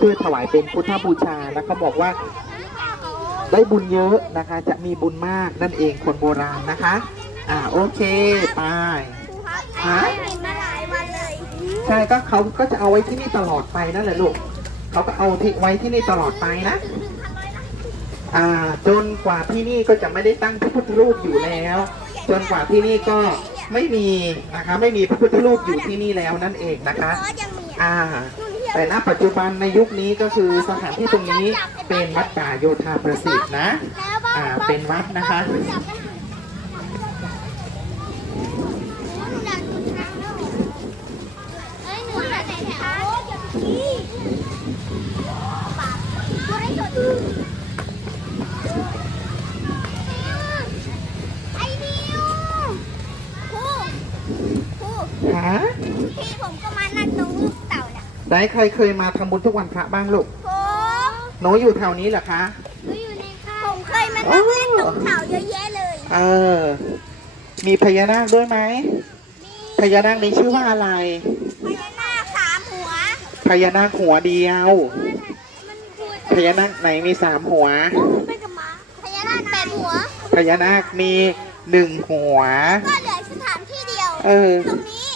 พื่อถวายเป็นพุทธบูชาแล้วเขาบอกว่าได้บุญเยอะนะคะจะมีบุญมากนั่นเองคนโบราณนะคะอ่าโอเคไปฮะใช่ก็เขาก็จะเอาไว้ที่นี่ตลอดไปนั่นแหละลูกเขาก็เอาที่ไว้ที่นี่ตลอดไปนะอ่าจนกว่าที่นี่ก็จะไม่ได้ตั้งพระพุทธรูปอยู่แล้ว จนกว่าที่นี่ก็ไม่มีนะคะไม่มีพระพุทธรูปอยู่ที่นี่แล้วนั่นเองนะคะอ่าแต่ณปัจจุบันในยุคนี้ก็คือสถานที่ตรงนี้เป็นวัดป่าโยธาประสิทธิ์นะ อ่า เป็นวัดนะคะฮะได้ใครเคยมาทําบุญทุกวันพระบ้างลูกผมน้อยู่แถวนี้เหรอคะผมเคยมาเล่นตรงแถวเยอะแยะเลย เออมีพญานาคด้วยไหมพญานาคนี้ชื่อว่าอะไรพญานาคสามหัว พญานาคหัวเดียว พญานาคไหนมีสามหัว พญานาคแปดหัว พญานาคมีหนึ่งหัว ก็เหลือสถานที่เดียวเออตรงนี้